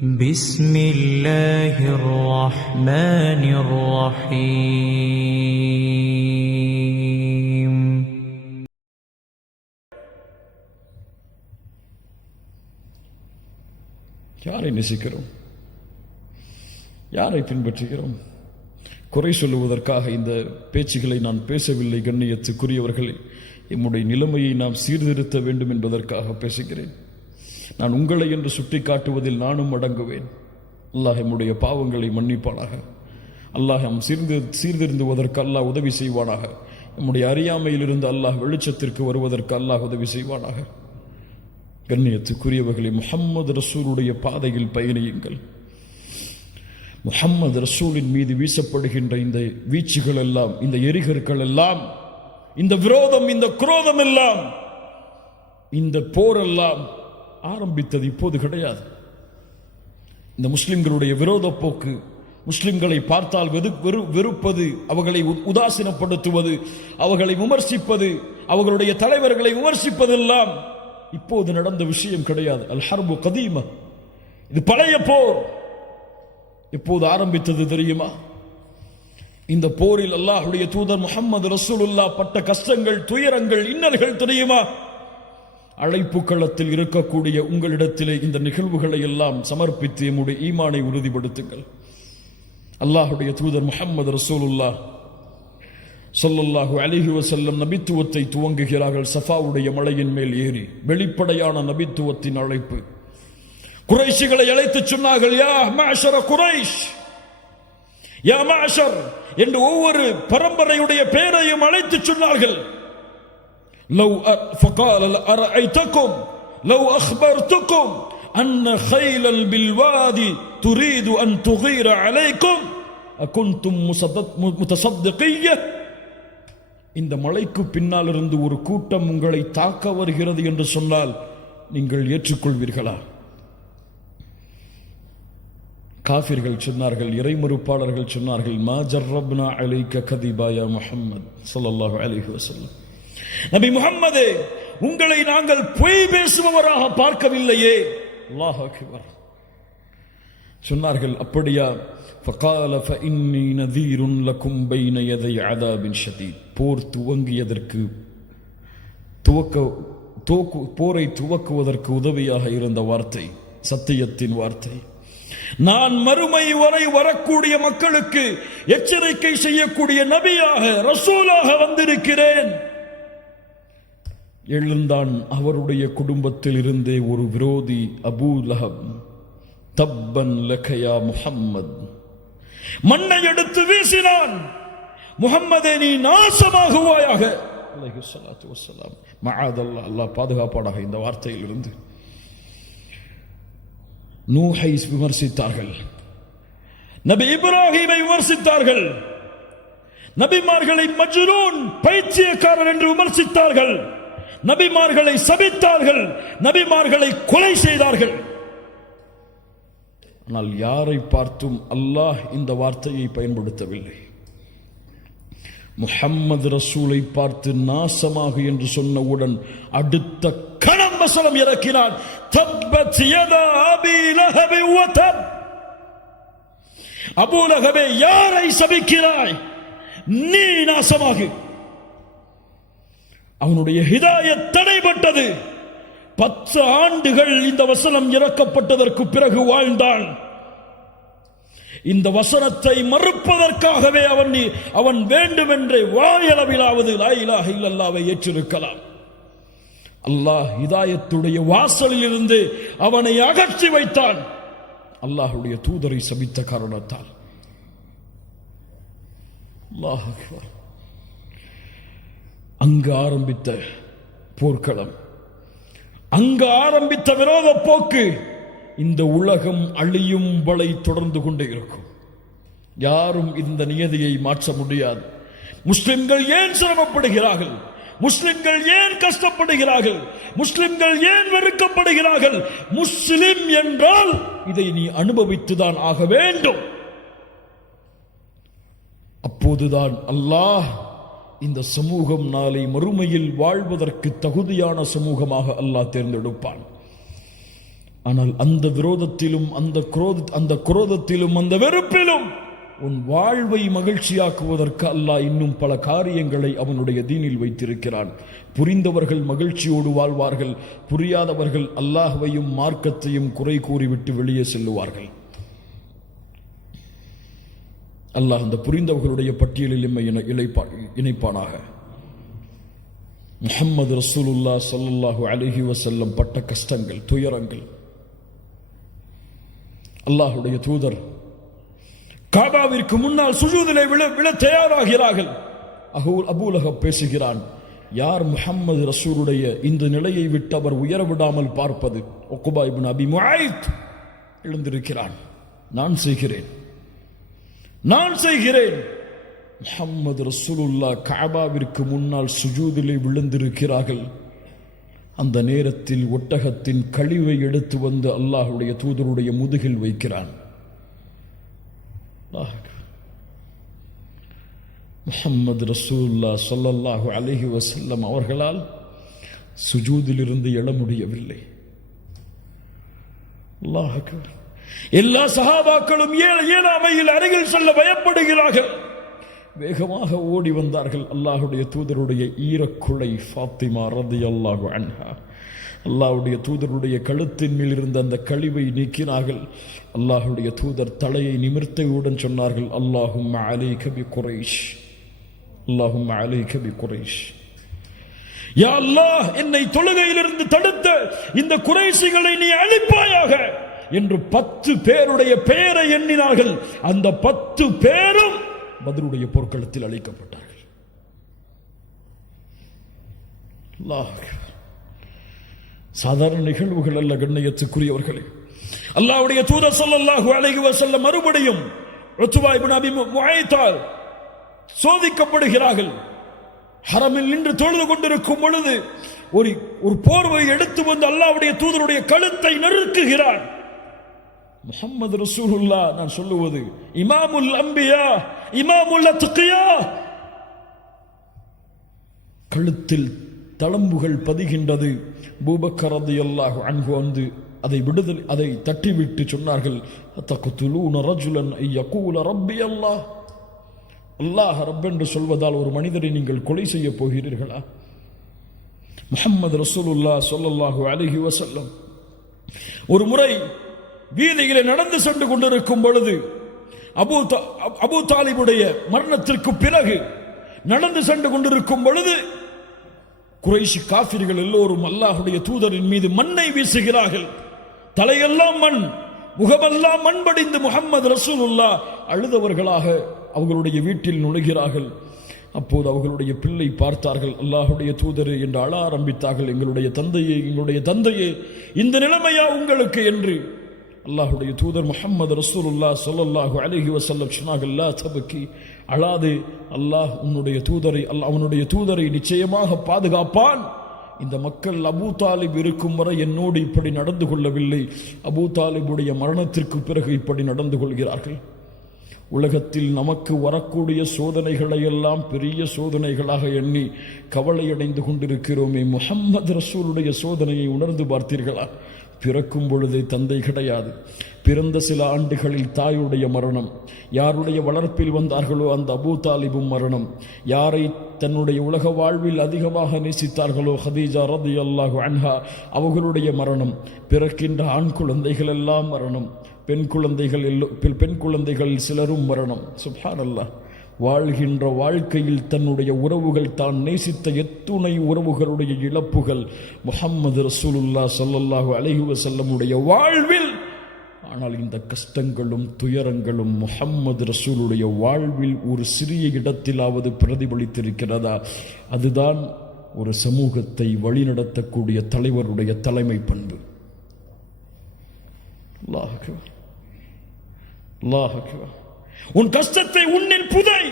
بسم الله الرحمن الرحيم யாரை நேசிக்கிறோம் யாரை பின்பற்றுகிறோம் குறை சொல்லுவதற்காக இந்த பேச்சுகளை நான் பேசவில்லை கண்ணியத்துக்குரியவர்களே எம்முடைய நிலைமையை நாம் சீர்திருத்த வேண்டும் என்பதற்காக பேசுகிறேன் நான் உங்களை என்று சுட்டி காட்டுவதில் நானும் அடங்குவேன். அல்லாஹ் எம்முடைய பாவங்களை மன்னிப்பானாக. அல்லாஹ் சீர்ந்து சீர்தி சீர்திருந்துவதற்கு அல்லாஹ் உதவி செய்வானாக. நம்முடைய அறியாமையிலிருந்து அல்லாஹ் வெளிச்சத்திற்கு வருவதற்கு அல்லாஹ் உதவி செய்வானாக. கண்ணியத்துக்குரியவர்களே முஹம்மது ரசூலுடைய பாதையில் பயணியுங்கள். முஹம்மது ரசூலின் மீது வீசப்படுகின்ற இந்த வீச்சுகள் எல்லாம் இந்த எரிகற்கள் எல்லாம் இந்த விரோதம் இந்த குரோதம் எல்லாம் இந்த போரெல்லாம் ஆரம்பித்தது இப்போது கிடையாது. இந்த முஸ்லிம்களுடைய விரோத போக்கு முஸ்லிம்களை பார்த்தால் வெறு வெறு வெறுப்பது அவர்களை உதாசீனப்படுத்துவது அவர்களை விமர்சிப்பது அவர்களுடைய தலைவர்களை விமர்சிப்பதெல்லாம் இப்போது நடந்த விஷயம் கிடையாது. அல் ஹர்பு கதீம. இது பழைய போர். எப்போது ஆரம்பித்தது தெரியுமா? இந்த போரில் அல்லாஹுடைய தூதர் முகமது ரசூலுல்லா பட்ட கஷ்டங்கள் துயரங்கள் இன்னல்கள் தெரியுமா? அழைப்பு களத்தில் இருக்கக்கூடிய உங்களிடத்திலே இந்த நிகழ்வுகளை எல்லாம் சமர்ப்பித்து எம்முடைய ஈமானை உறுதிப்படுத்துங்கள். அல்லாஹுடைய தூதர் முகமது ரசூலுல்லா சொல்லல்லாஹு அலிஹி வசல்லம் நபித்துவத்தை துவங்குகிறார்கள். சஃபாவுடைய மலையின் மேல் ஏறி வெளிப்படையான நபித்துவத்தின் அழைப்பு. குறைஷிகளை அழைத்து சொன்னார்கள் யா மாஷர குறைஷ் யா மாஷர் என்று ஒவ்வொரு பரம்பரையுடைய பெயரையும் அழைத்து சொன்னார்கள். لو أ- فقال أرأيتكم لو أخبرتكم أن خيلا بالوادي تريد أن تغير عليكم أكنتم مصدق- متصدقية இந்த மலைக்கு பின்னால் இருந்து ஒரு கூட்டம் உங்களை தாக்க வருகிறது என்று சொன்னால் நீங்கள் ஏற்றுக்கொள்வீர்களா காஃபிர்கள் சொன்னார்கள் இறைமறுப்பாளர்கள் சொன்னார்கள் மா ஜர்ரப்னா அலைக்க கதிபா யா முஹம்மத் ஸல்லல்லாஹு அலைஹி வஸல்லம் நபி முஹம்மதே உங்களை நாங்கள் பொய் பேசுபவராக பார்க்கவில்லையே அல்லாஹ் அக்பர் சொன்னார்கள் அப்படியா فقال فإني نذير لكم بين يدي عذاب شديد போர் துவங்கியதற்கு துவக்க துவக்கு போரை துவக்குவதற்கு உதவியாக இருந்த வார்த்தை சத்தியத்தின் வார்த்தை நான் மறுமை வரை வரக்கூடிய மக்களுக்கு எச்சரிக்கை செய்யக்கூடிய நபியாக ரசூலாக வந்திருக்கிறேன் எழுந்தான் அவருடைய குடும்பத்தில் இருந்தே ஒரு விரோதி அபூ லஹப். தப்பன் லகயா முஹம்மத். மண்ணை எடுத்து வீசினான். முகம்மதே நீ நாசமாகுவாயாக. அல்லாஹ் பாதுகாப்பாடாக இந்த வார்த்தையில் இருந்து நூஹை விமர்சித்தார்கள். நபி இப்ராஹிமை விமர்சித்தார்கள். நபிமார்களை மஜ்ரூன் பைத்தியக்காரர் என்று விமர்சித்தார்கள். நபிமார்களை சபித்தார்கள் நபிமார்களை கொலை செய்தார்கள். ஆனால் யாரை பார்த்தும் அல்லாஹ் இந்த வார்த்தையை பயன்படுத்தவில்லை. முஹம்மது ரசூலை பார்த்து நாசமாக என்று சொன்னவுடன் அடுத்த கணம் வசனம் இறக்கினான். அபூலகவே யாரை சபிக்கிறாய்? நீ நாசமாகு. அவனுடைய ஹிதாய தடைபட்டது. பத்து ஆண்டுகள் இந்த வசனம் இறக்கப்பட்டதற்கு பிறகு வாழ்ந்தான். இந்த வசனத்தை மறுப்பதற்காகவே அவன் நீ- அவன் வேண்டுமென்றே வாயளவிலாவது லாயிலாக இல்லல்லாவை ஏற்றிருக்கலாம். அல்லாஹ் ஹிதாயத்துடைய வாசலில் இருந்து அவனை அகற்றி வைத்தான். அல்லாஹுடைய தூதரை சபித்த காரணத்தால். அல்லாஹ் அங்கு ஆரம்பித்த போர்க்களம். அங்கு ஆரம்பித்த விரோத போக்கு இந்த உலகம் அழியும் வலை தொடர்ந்து கொண்டே இருக்கும். யாரும் இந்த நியதியை மாற்ற முடியாது. முஸ்லிம்கள் ஏன் சிரமப்படுகிறார்கள்? முஸ்லிம்கள் ஏன் கஷ்டப்படுகிறார்கள்? முஸ்லிம்கள் ஏன் வெறுக்கப்படுகிறார்கள்? முஸ்லிம் என்றால் இதை நீ அனுபவித்துதான் ஆக வேண்டும். அப்போதுதான் அல்லாஹ் இந்த சமூகம் நாளை மறுமையில் வாழ்வதற்கு தகுதியான சமூகமாக அல்லாஹ் தேர்ந்தெடுப்பான். ஆனால் அந்த விரோதத்திலும் அந்த குரோத அந்த குரோதத்திலும் அந்த வெறுப்பிலும் உன் வாழ்வை மகிழ்ச்சியாக்குவதற்கு அல்லாஹ் இன்னும் பல காரியங்களை அவனுடைய தீனில் வைத்திருக்கிறான். புரிந்தவர்கள் மகிழ்ச்சியோடு வாழ்வார்கள் புரியாதவர்கள் அல்லாஹ்வையும் மார்க்கத்தையும் குறை கூறிவிட்டு வெளியே செல்லுவார்கள். அல்லாஹ் அந்த புரிந்தவர்களுடைய பட்டியலில் இம்மை இணை- இணைப்பா இணைப்பானாக. முஹம்மது ரசூலுல்லா சல்லுல்லாஹு அலஹி வசல்லம் பட்ட கஷ்டங்கள் துயரங்கள். அல்லாஹுடைய தூதர் காபாவிற்கு முன்னால் சுஜூதிலே விழ விழ தயாராகிறார்கள். அகூல் அபூலக பேசுகிறான் யார் முஹம்மது ரசூலுடைய இந்த நிலையை விட்டு அவர் உயர விடாமல் பார்ப்பது? ஒக்குபா இப்னு அபி முஹாயித் எழுந்திருக்கிறான். நான் செய்கிறேன். நான் செய்கிறேன். முஹம்மது ரசூலுல்லா காபாவிற்கு முன்னால் சுஜூதிலே விழுந்திருக்கிறார்கள். அந்த நேரத்தில் ஒட்டகத்தின் கழிவை எடுத்து வந்து அல்லாஹுடைய தூதருடைய முதுகில் வைக்கிறான். அல்லாஹ். ரசூல்லா முஹம்மது அலஹி வசல்லம் அலைஹி அவர்களால் சுஜூதிலிருந்து எழ முடியவில்லை. அல்லாஹ் அக்பர். எல்லா சஹாபாக்களும் ஏழாமையில் அருகில் செல்ல பயப்படுகிறார்கள். வேகமாக ஓடி வந்தார்கள் அல்லாஹுடைய தூதருடைய ஈரக்குலை ஃபாத்திமா ரதியல்லாஹு அன்ஹா. அல்லாஹுடைய தூதருடைய கழுத்தின் மேல் இருந்த அந்த கழிவை நீக்கினார்கள். அல்லாஹுடைய தூதர் தலையை நிமிர்த்தையுடன் சொன்னார்கள் அல்லாஹும் அலை கபி குறைஷ். அல்லாஹும் அலை கபி குறைஷ். யா அல்லாஹ் என்னை தொழுகையிலிருந்து தடுத்த இந்த குறைசிகளை நீ அழிப்பாயாக. என்று பத்து பேருடைய பெயரை எண்ணினார்கள். அந்த பத்து பேரும் பதிலுடைய போர்க்களத்தில் அழைக்கப்பட்டார்கள். அல்லாஹ் சாதாரண நிகழ்வுகள் அல்ல கண்ணியத்துக்குரியவர்களே. அல்லாவுடைய தூதர் ஸல்லல்லாஹு அழகுவ வஸல்லம் மறுபடியும் சோதிக்கப்படுகிறார்கள். ஹரமில் நின்று தொழுது கொண்டிருக்கும் பொழுது ஒரு ஒரு போர்வை எடுத்து வந்து அல்லாவுடைய தூதருடைய கழுத்தை நெருக்குகிறான் முகம்மது ரசூலுல்லா நான் சொல்லுவது இமாமுல் அம்பியா இமாமுல் அத்துக்கியா கழுத்தில் தளம்புகள் பதிகின்றது. பூபக்கரது ரலியல்லாஹு அன்பு வந்து அதை விடுதல் அதை தட்டிவிட்டு சொன்னார்கள் தகுத்துலூன ரஜுலன் கூல ரப்பி அல்லாஹ். அல்லாஹ் ரப்பென்று என்று சொல்வதால் ஒரு மனிதரை நீங்கள் கொலை செய்ய போகிறீர்களா? முகம்மது ரசூலுல்லா சொல்லல்லாஹு அலைஹி வசல்லம் ஒரு முறை வீதியிலே நடந்து சென்று கொண்டிருக்கும் பொழுது அபூ தா- அபூ தாலிபுடைய மரணத்திற்கு பிறகு நடந்து சென்று கொண்டிருக்கும் பொழுது குறைஷி காஃபிர்கள் எல்லோரும் அல்லாஹுடைய தூதரின் மீது மண்ணை வீசுகிறார்கள். தலையெல்லாம் மண் முகமெல்லாம் மண் படிந்து முகம்மது ரசூலுல்லா அழுதவர்களாக அவர்களுடைய வீட்டில் நுழைகிறார்கள். அப்போது அவர்களுடைய பிள்ளை பார்த்தார்கள் அல்லாஹுடைய தூதர் என்று அழ ஆரம்பித்தார்கள் எங்களுடைய தந்தையே எங்களுடைய தந்தையே இந்த நிலைமையா உங்களுக்கு? என்று அல்லாஹுடைய தூதர் முஹம்மது ரசூலுல்லா சொல்லல்லாஹு அலஹி வசல்லம் சொன்னார்கள் லா தபக்கி. அழாதே அல்லாஹ் உன்னுடைய தூதரை அல்லாஹ் அவனுடைய தூதரை நிச்சயமாக பாதுகாப்பான். இந்த மக்கள் அபூ தாலிப் இருக்கும் வரை என்னோடு இப்படி நடந்து கொள்ளவில்லை. அபூ தாலிபுடைய மரணத்திற்கு பிறகு இப்படி நடந்து கொள்கிறார்கள். உலகத்தில் நமக்கு வரக்கூடிய சோதனைகளை எல்லாம் பெரிய சோதனைகளாக எண்ணி கவலையடைந்து கொண்டிருக்கிறோமே. முஹம்மது ரசூலுடைய சோதனையை உணர்ந்து பார்த்தீர்களா? பிறக்கும் பொழுதே தந்தை கிடையாது. பிறந்த சில ஆண்டுகளில் தாயுடைய மரணம். யாருடைய வளர்ப்பில் வந்தார்களோ அந்த அபூ தாலிபும் மரணம். யாரை தன்னுடைய உலக வாழ்வில் அதிகமாக நேசித்தார்களோ ஹதீஜா ரதி அல்லாஹு அன்ஹா அவர்களுடைய மரணம். பிறக்கின்ற ஆண் குழந்தைகள் எல்லாம் மரணம். பெண் குழந்தைகள் எல்லோ பெண் பெண் குழந்தைகள் சிலரும் மரணம். சுப்ஹான் அல்லாஹ் வாழ்கின்ற வாழ்க்கையில் தன்னுடைய உறவுகள் தான் நேசித்த எத்துணை உறவுகளுடைய இழப்புகள். முகம்மது ரசூலுல்லா சல்லல்லாஹு அலைஹி செல்லமுடைய வாழ்வில். ஆனால் இந்த கஷ்டங்களும் துயரங்களும் முகம்மது ரசூலுடைய வாழ்வில் ஒரு சிறிய இடத்திலாவது பிரதிபலித்திருக்கிறதா? அதுதான் ஒரு சமூகத்தை வழிநடத்தக்கூடிய தலைவருடைய தலைமை பண்பு. அல்லாஹ் அல்லாஹ் அக்பர். உன் கஷ்டத்தை உன்னில் புதை.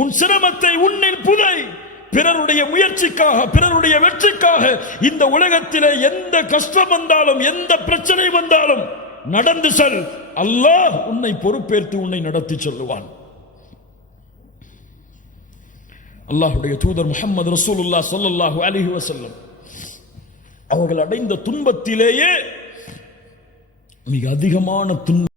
உன் சிரமத்தை உன்னில் புதை. பிறருடைய முயற்சிக்காக பிறருடைய வெற்றிக்காக இந்த உலகத்திலே எந்த கஷ்டம் வந்தாலும் எந்த பிரச்சனை வந்தாலும் நடந்து செல். அல்லாஹ் உன்னை பொறுப்பேற்று உன்னை நடத்தி சொல்லுவான். அல்லாஹுடைய தூதர் முகமது ரசூலுல்லா சொல்லல்லாஹு அலிஹி வசல்லம் அவர்கள் அடைந்த துன்பத்திலேயே மிக அதிகமான துன்பம்